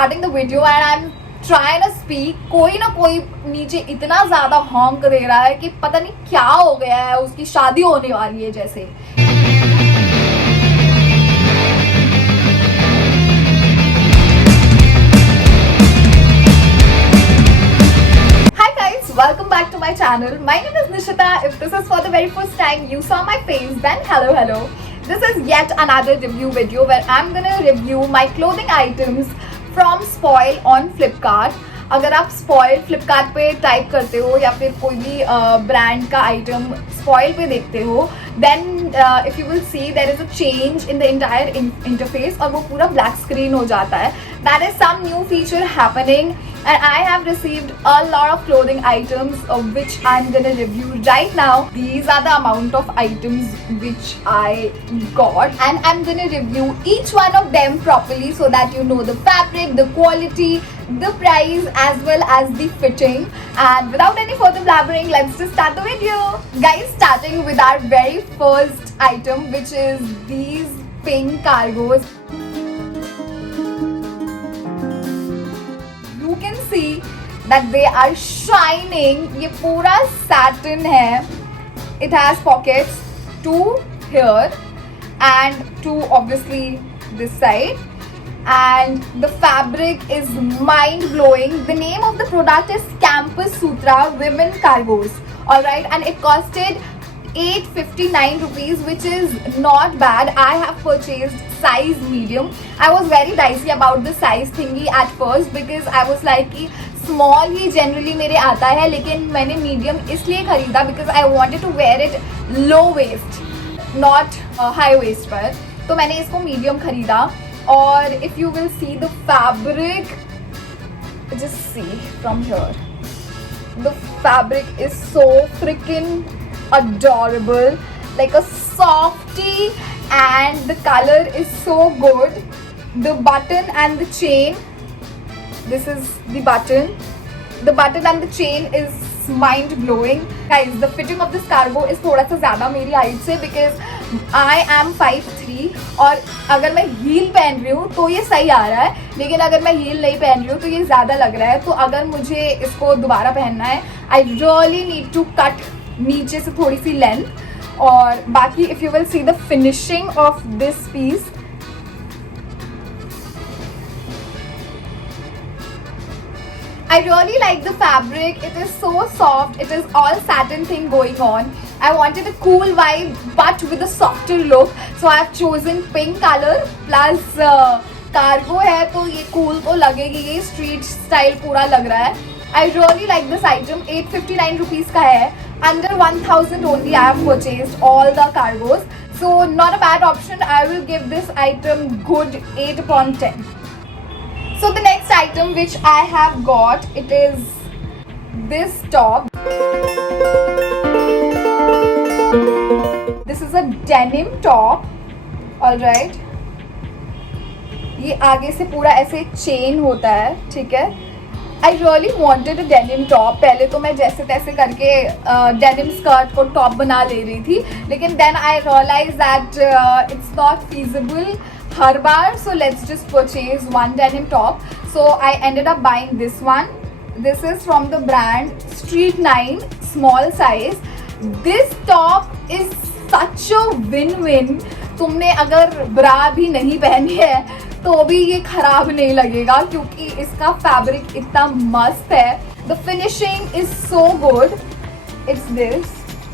starting the video and I'm trying to speak, कोई ना कोई नीचे इतना ज़्यादा हॉन्क दे रहा है कि पता नहीं क्या हो गया है, उसकी शादी होने वाली है जैसे। Hi guys, welcome back to my channel. My name is Nishita. If this is for the very first time you saw my face, then hello. This is yet another review video where I'm gonna review my clothing items from Spoil on Flipkart. अगर आप Spoil Flipkart पे type करते हो या फिर कोई भी brand का आइटम Spoil पे देखते हो, then if you will see there is a change in the entire interface और वो पूरा black screen हो जाता है. That is some new feature happening and I have received a lot of clothing items which I'm gonna review right now. These are the amount of items which I got and I'm gonna review each one of them properly so that you know the fabric, the quality, the price as well as the fitting. And without any further blabbering, let's just start the video. Guys, starting with our very first item, which is these pink cargos. You can see that they are shining. ये पूरा satin है. It has pockets, two here and two obviously this side. And the fabric is mind-blowing. The name of the product is Campus Sutra Women Cargos. Alright, and it costed 859 rupees, which is not bad. I have purchased size medium. I was very dicey about the size thingy at first because I was like कि small ही generally मेरे आता है, लेकिन मैंने medium इसलिए खरीदा because I wanted to wear it low waist, not high waist पर. तो मैंने इसको medium खरीदा. Or if you will see the fabric, just see from here, the fabric is so freaking adorable, like a softie, and the color is so good. The button and the chain, this is the button and the chain is mind blowing. Guys, the fitting of this cargo is थोड़ा सा ज़्यादा मेरी height से because I am 5'3" और अगर मैं heal पहन रही हूँ तो ये सही आ रहा है, लेकिन अगर मैं हील नहीं पहन रही हूँ तो ये ज़्यादा लग रहा है. तो अगर मुझे इसको दोबारा पहनना है, I really need to cut नीचे से थोड़ी सी लेंथ. और बाकी if you will see the finishing of this piece, I really like the fabric. It is so soft. It is all satin thing going on. I wanted a cool vibe but with a softer look. So I have chosen pink color plus cargo है तो ये cool तो लगेगी, ये street style पूरा लग रहा है. I really like this item. 859 rupees का है. Under 1000 only I have purchased all the cargos. So not a bad option. I will give this item good 8 upon 10. So the next item which I have got, it is this top. This is a denim top. Alright. ये आगे से पूरा ऐसे chain होता है, ठीक है. I really wanted a denim top. पहले तो मैं जैसे तैसे करके denim skirt को top बना ले रही थी, लेकिन then I realized that it's not feasible her bar. So let's just purchase one denim top. So I ended up buying this one. This is from the brand Street 9, small size. This top is such a win-win. तुमने अगर ब्रा भी नहीं पहनी है तो भी ये खराब नहीं लगेगा क्योंकि इसका फैब्रिक इतना मस्त है. The finishing is so good. It's this.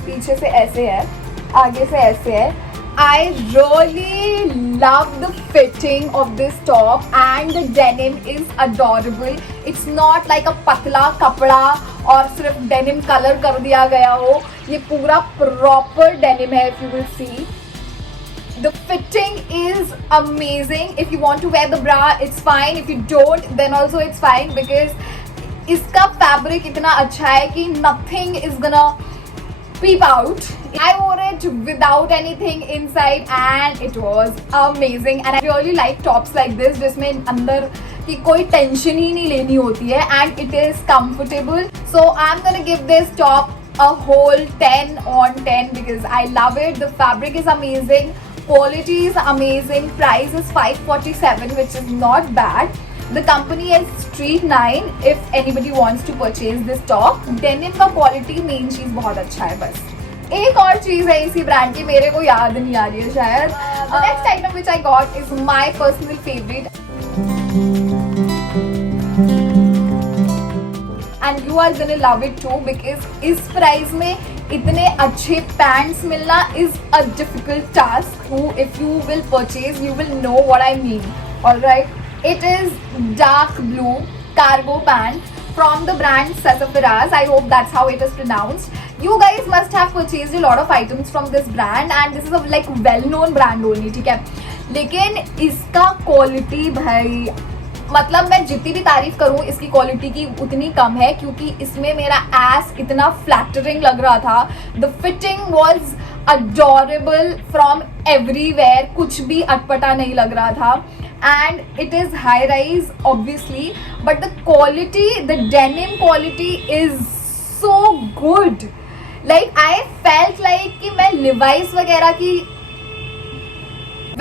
पीछे से ऐसे है, आगे से ऐसे है. I really love the fitting of this top and the denim is adorable. It's not like a पतला कपड़ा और सिर्फ denim color कर दिया गया हो. ये पूरा proper denim है. If you will see, the fitting is amazing. If you want to wear the bra, it's fine. If you don't, then also it's fine because इसका fabric इतना अच्छा है कि nothing is gonna peep out. I wore it without anything inside and it was amazing. And I really like tops like this जिसमें अंदर की कोई tension ही नहीं लेनी होती है and it is comfortable. So I'm gonna give this top a whole 10 on 10 because I love it. The fabric is amazing, quality is amazing, price is 547 which is not bad. The company is Street 9 if anybody wants to purchase this top. Denim का quality main चीज बहुत अच्छा है बस. एक और चीज है इसी ब्रांड की, मेरे को याद नहीं आ रही है शायद. Next item which I got is my personal favorite. And you are gonna love it too because इस प्राइस में इतने अच्छे पैंट्स मिलना is a difficult task. Who if you will purchase you will know what I mean. Alright. It is dark blue cargo pant from the brand Sassafras. I hope that's how it is pronounced. You guys must have purchased a lot of items from this brand and this is a like well-known brand only, ठीक है. लेकिन इसका quality भाई, मतलब मैं जितनी भी तारीफ करूं इसकी क्वालिटी की उतनी कम है क्योंकि इसमें मेरा एस इतना फ्लैटरिंग लग रहा था. The fitting was adorable from everywhere, कुछ भी अटपटा नहीं लग रहा था. And it is high rise obviously, but the quality, the denim quality is so good. Like I felt like कि मैं Levi's वगैरह की,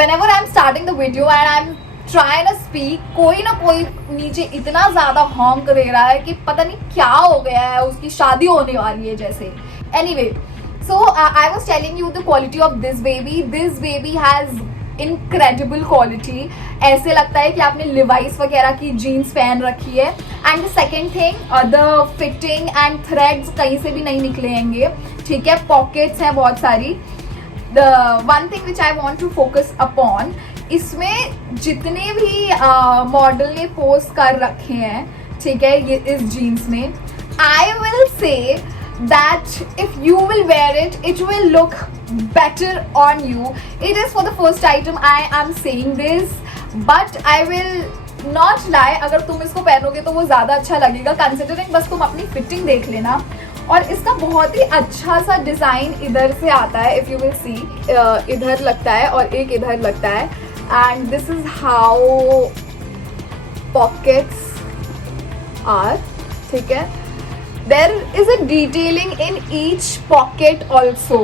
whenever I'm starting the video and I'm trying to speak, कोई ना कोई नीचे इतना ज़्यादा हॉन्क दे रहा है कि पता नहीं क्या हो गया है, उसकी शादी होने वाली है जैसे. Anyway, so I was telling you the quality of this baby. This baby has incredible quality. ऐसे लगता है कि आपने लिवाइस वगैरह की जीन्स पहन रखी है. And the second thing, the fitting and threads कहीं से भी नहीं निकलेंगे, ठीक है. पॉकेट्स हैं बहुत सारी. The one thing which I want to focus upon, इसमें जितने भी मॉडल ने पोस्ट कर रखे हैं, ठीक है, ये इस जीन्स में, I will say that if you will wear it, it will look better on you. It is for the first item I am saying this, but I will not lie, अगर तुम इसको पहनोगे तो वो ज़्यादा अच्छा लगेगा considering, बस तुम अपनी फिटिंग देख लेना. और इसका बहुत ही अच्छा सा डिज़ाइन इधर से आता है. इफ़ यू विल सी, इधर लगता है और एक इधर लगता है. And this is how pockets are, ठीक है. There is a detailing in each pocket also.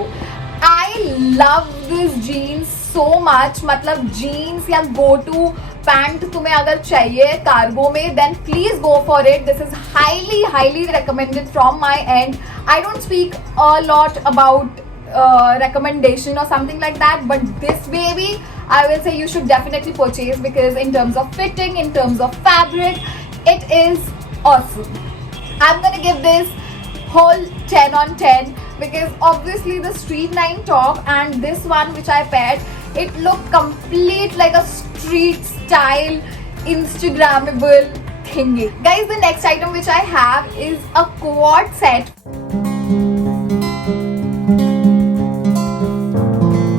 I love this jeans so much. मतलब jeans या go to pant तुम्हें अगर चाहिए कार्गो में, then please go for it. This is highly recommended from my end. I don't speak a lot about recommendation or something like that, but this baby I will say you should definitely purchase because in terms of fitting, in terms of fabric, it is awesome. I'm gonna give this whole 10 on 10 because obviously the Street 9 top and this one which I paired, it looked complete like a street style Instagrammable thingy. Guys, the next item which I have is a quad set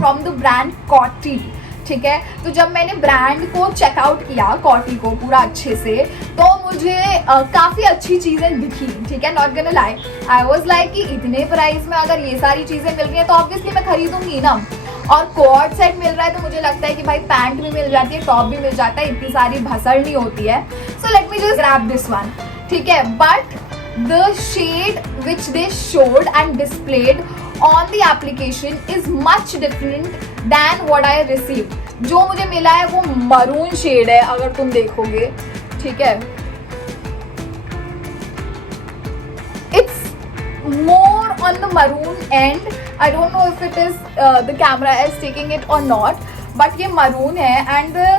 from the brand Coty. ठीक है. तो जब मैंने brand को checkout किया, कॉटी को पूरा अच्छे से, तो मुझे काफ़ी अच्छी चीज़ें दिखी, ठीक है. Not gonna lie, I was like कि इतने प्राइस में अगर ये सारी चीज़ें मिल रही हैं तो ऑब्वियसली मैं खरीदूंगी ना. और क्वाड सेट मिल रहा है तो मुझे लगता है कि भाई पैंट भी मिल जाती है, टॉप भी मिल जाता है, इतनी सारी भसड़ नहीं होती है. So let me just grab this one, ठीक है. But the shade which they showed and displayed on the application is much different than what I received. जो मुझे मिला है वो मरून शेड है अगर तुम देखोगे, ठीक है. It's more on the maroon end. I don't know if it is the camera is taking it or not, but ये maroon है. And the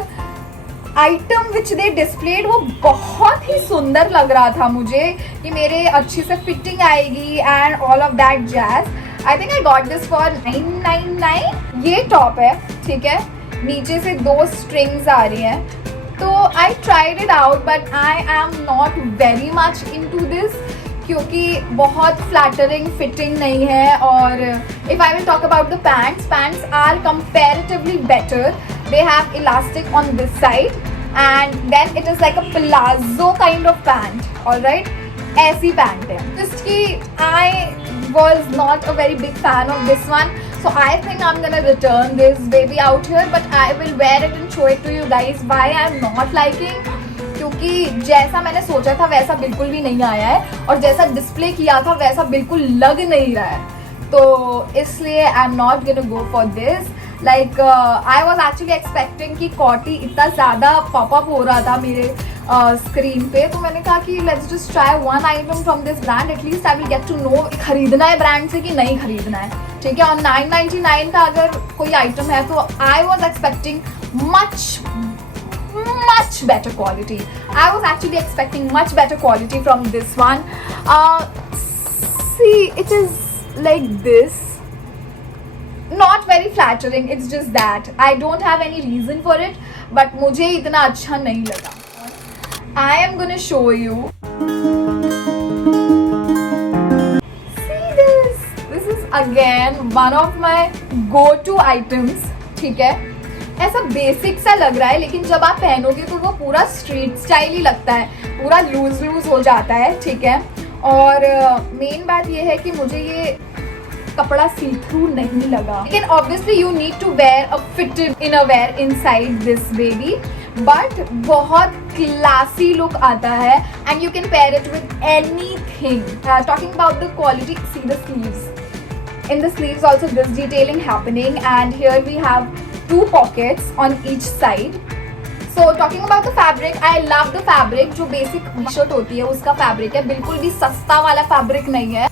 item which they displayed वो बहुत ही सुंदर लग रहा था मुझे कि मेरे अच्छे से फिटिंग आएगी and all of that jazz. I think I got this for 999. ये टॉप है, ठीक है. नीचे से 2 स्ट्रिंग्स आ रही हैं. तो I tried it out but I am not very much into this क्योंकि बहुत फ्लैटरिंग फिटिंग नहीं है. और if I will talk about the pants are comparatively better. They have elastic on this side and then it is like a palazzo kind of pant. Alright, ऐसी pant है. जिसकी I was not a very big fan of this one, so I think I'm gonna return this baby out here, but I will wear it and show it to you guys why I'm not liking. क्योंकि जैसा मैंने सोचा था वैसा बिल्कुल भी नहीं आया है और जैसा डिस्प्ले किया था वैसा बिल्कुल लग नहीं रहा है. तो इसलिए I am not gonna go for this. Like I was actually expecting कि कॉटी इतना ज़्यादा पॉपअप हो रहा था मेरे स्क्रीन पे, तो मैंने कहा कि let's just try one item from this brand, at least I will get to know खरीदना है ब्रांड से कि नहीं खरीदना है, ठीक है। और 999 का अगर कोई आइटम है तो I was expecting much better quality. I was actually expecting much better quality from this one. See, it is like this. Not very flattering, it's just that. I don't have any reason for it, but मुझे इतना अच्छा नहीं लगा. I am gonna show you. See this. This is again one of my go-to items. ठीक है, ऐसा basic सा लग रहा है, लेकिन जब आप पहनोगे तो वो पूरा स्ट्रीट स्टाइल ही लगता है, पूरा लूज हो जाता है, ठीक है। और मेन बात ये है कि मुझे ये कपड़ा सी थ्रू नहीं लगा, लेकिन obviously you need to wear a fitted innerwear inside this baby, but बहुत क्लासी लुक आता है and you can pair it with anything. Talking about the quality, see the sleeves. In the sleeves also this detailing happening, and here we have 2 pockets on each side. So talking about the fabric, I love the fabric. जो basic t-shirt होती है उसका fabric है, बिल्कुल भी सस्ता वाला fabric नहीं है,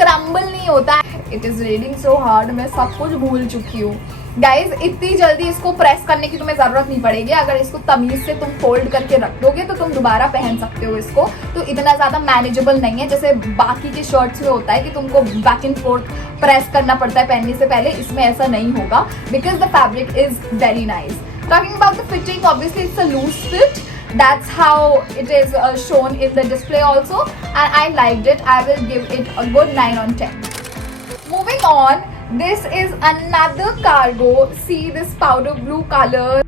क्रम्बल नहीं होता है. It is raining so hard, मैं सब कुछ भूल चुकी हूँ गाइज. इतनी जल्दी इसको प्रेस करने की तुम्हें जरूरत नहीं पड़ेगी, अगर इसको तमीज से तुम फोल्ड करके रख दोगे तो तुम दोबारा पहन सकते हो इसको. तो इतना ज्यादा मैनेजेबल नहीं है जैसे बाकी के शर्ट्स में होता है कि तुमको बैक एंड फोर्थ प्रेस करना पड़ता है पहनने से पहले. इसमें ऐसा नहीं होगा because the fabric is very nice. Talking about the fitting, obviously it's a loose fit. That's how it is shown in the display also, and I liked it. I will give it a good 9 on 10. Moving on, this is another cargo. See this powder blue color.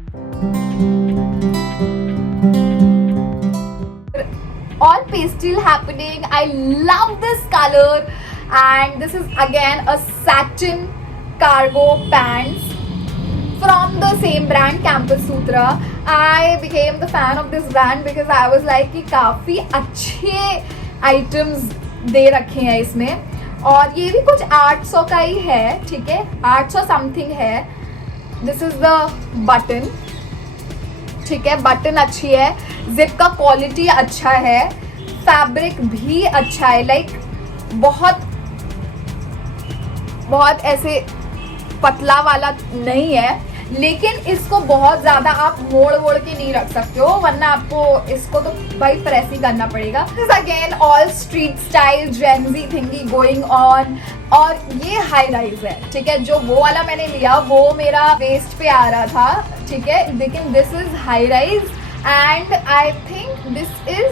All pastel happening. I love this color, and this is again a satin cargo pants from the same brand, Campus Sutra. I became the fan of this brand because I was like कि काफ़ी अच्छे items दे रखे हैं इसमें, और ये भी कुछ 800 का ही है, ठीक है, 800 समथिंग है. दिस इज द बटन, ठीक है, बटन अच्छी है, जिप का क्वालिटी अच्छा है, फैब्रिक भी अच्छा है, लाइक बहुत ऐसे पतला वाला नहीं है, लेकिन इसको बहुत ज्यादा आप मोड़ के नहीं रख सकते हो, वरना आपको इसको तो भाई प्रेस ही करना पड़ेगा. This again all street style Gen Z थिंगी going on, और ये हाई राइज है, ठीक है. जो वो वाला मैंने लिया वो मेरा वेस्ट पे आ रहा था, ठीक है, लेकिन this is high rise and I think this is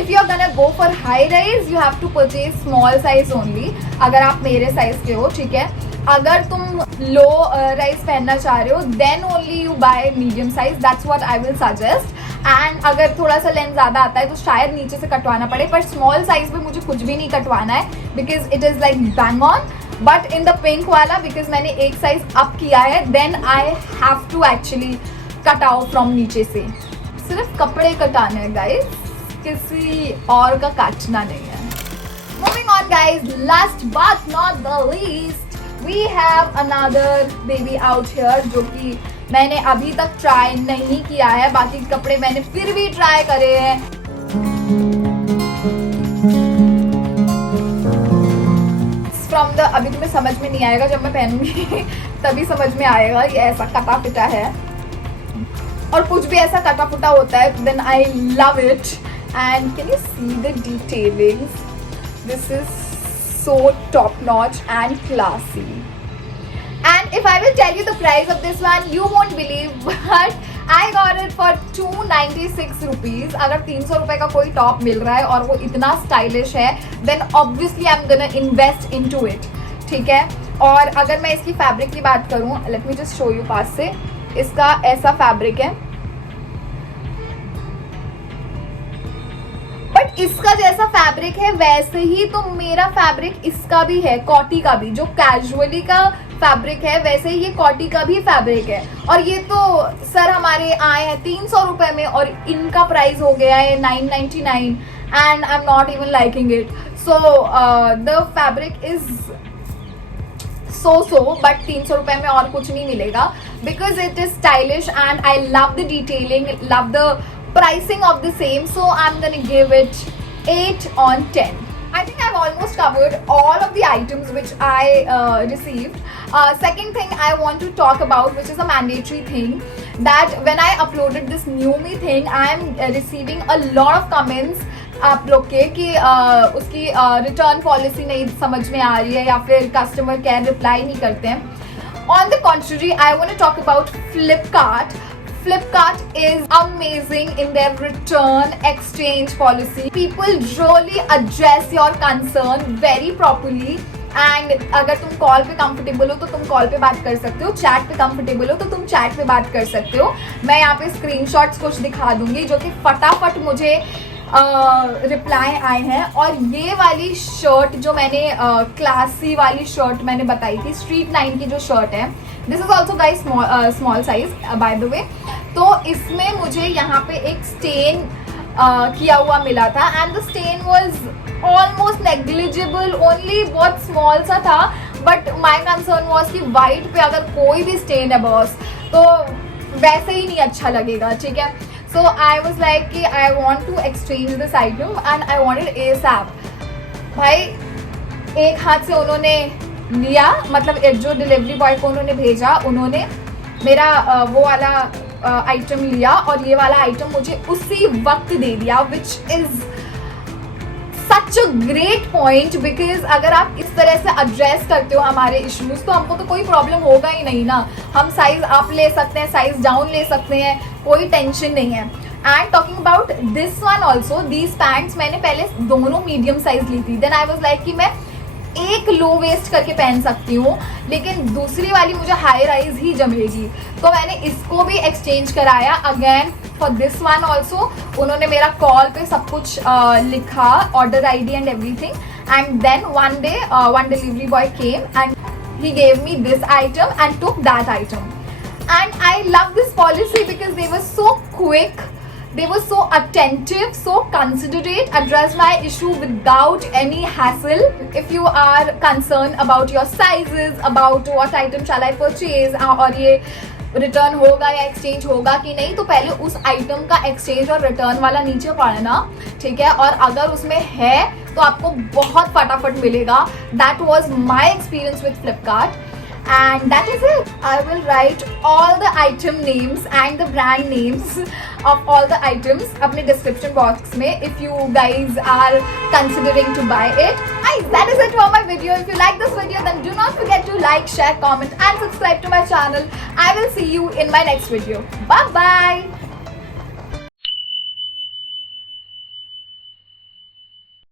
if you are gonna go for high rise you have to purchase small size only. अगर आप मेरे साइज के हो, ठीक है. अगर तुम लो राइज पहनना चाह रहे हो then only you buy medium size. That's what I will suggest. And अगर थोड़ा सा लेंथ ज़्यादा आता है तो शायद नीचे से कटवाना पड़े, पर स्मॉल साइज में मुझे कुछ भी नहीं कटवाना है because it is like bang on. But in the pink वाला because मैंने एक साइज अप किया है then I have to actually cut out from नीचे से. सिर्फ कपड़े कटाने हैं गाइज, किसी और का काटना नहीं है. Moving on guys, last but not the least, we have another baby out here जो कि मैंने अभी तक ट्राई नहीं किया है, बाकी कपड़े मैंने फिर भी ट्राई करे हैं. From the अभी तुम्हें समझ में नहीं आएगा, जब मैं पहनूंगी तभी समझ में आएगा. ये ऐसा कटा पिटा है और कुछ भी ऐसा कटा फुटा होता है then I love it. And can you see the detailings? This is so top notch and classy. And if I will tell you the price of this one, you won't believe, but I got it for 296 rupees. अगर 300 रुपए का कोई top मिल रहा है और वो इतना stylish है then obviously I'm gonna invest into it, ठीक है. और अगर मैं इसकी फैब्रिक की बात करूँ, let me just show you पास से. इसका ऐसा फैब्रिक है, बट इसका जैसा फैब्रिक है वैसे ही तो मेरा फैब्रिक इसका भी है, कॉटी का भी. जो कैजुअली का फैब्रिक है वैसे ही ये कॉटी का भी फैब्रिक है. और ये तो सर हमारे आए हैं 300 रुपए में और इनका प्राइस हो गया है 999 and I am not even liking it. So the fabric is so but 300 रुपए में और कुछ नहीं मिलेगा because it is stylish and I love the detailing, love the pricing of the same, so I'm gonna give it 8 on 10. I think I've almost covered all of the items which I received. Second thing I want to talk about, which is a mandatory thing, that when I uploaded this new me thing, I am receiving a lot of comments आप लोग के कि उसकी return policy नहीं समझ में आ रही है या फिर कस्टमर केयर रिप्लाई नहीं करते हैं. On the contrary, I want to talk about Flipkart. Flipkart is amazing in their return exchange policy. People really address your concern very properly. And अगर तुम कॉल पे कंफर्टेबल हो तो तुम कॉल पे बात कर सकते हो, चैट पे कंफर्टेबल हो तो तुम चैट पे बात कर सकते हो. मैं यहाँ पे स्क्रीनशॉट्स कुछ दिखा दूंगी जो कि फटाफट मुझे रिप्लाई आए हैं. और ये वाली शर्ट जो मैंने क्लासी वाली शर्ट मैंने बताई थी, स्ट्रीट 9 की जो शर्ट है, this is also guys small size by the way. तो इसमें मुझे यहाँ पे एक स्टेन किया हुआ मिला था and the stain was almost negligible, only बहुत स्मॉल सा था. बट माई कंसर्न वॉज कि वाइट पे अगर कोई भी स्टेन है बॉस तो वैसे ही नहीं अच्छा लगेगा, ठीक है. So I was like कि I want to exchange this item and I wanted ASAP. भाई एक हाथ से उन्होंने लिया, मतलब जो डिलीवरी बॉय को उन्होंने भेजा, उन्होंने मेरा वो वाला आइटम लिया और ये वाला आइटम मुझे उसी वक्त दे दिया, which is such a great point. Because अगर आप इस तरह से एड्रेस करते हो हमारे इश्यूज तो हमको तो कोई प्रॉब्लम होगा ही नहीं ना. हम साइज अप ले सकते हैं, साइज डाउन ले सकते हैं, कोई टेंशन नहीं है. And talking about this one also, these pants मैंने पहले दोनों मीडियम साइज ली थी. देन आई वॉज लाइक कि मैं एक लो वेस्ट करके पहन सकती हूँ, लेकिन दूसरी वाली मुझे हाई राइज ही जमेगी. तो मैंने इसको भी एक्सचेंज कराया again for this one also. उन्होंने मेरा कॉल पे सब कुछ लिखा, order ID and everything. And then one day one delivery boy came and he gave me this item and took that item. And I love this policy because they were so quick, they were so attentive, so considerate, addressed my issue without any hassle. If you are concerned about your sizes, about what item shall I purchase, और ये return होगा या exchange होगा कि नहीं, तो पहले उस आइटम का एक्सचेंज और रिटर्न वाला नीचे पढ़ना, ठीक है. और अगर उसमें है तो आपको बहुत फटाफट मिलेगा. That was my experience with Flipkart and that is it. I will write all the item names and the brand names of all the items अपने description box में if you guys are considering to buy it. Guys, that is it for my video. If you like this video, then do not forget to like, share, comment and subscribe to my channel. I will see you in my next video. Bye bye.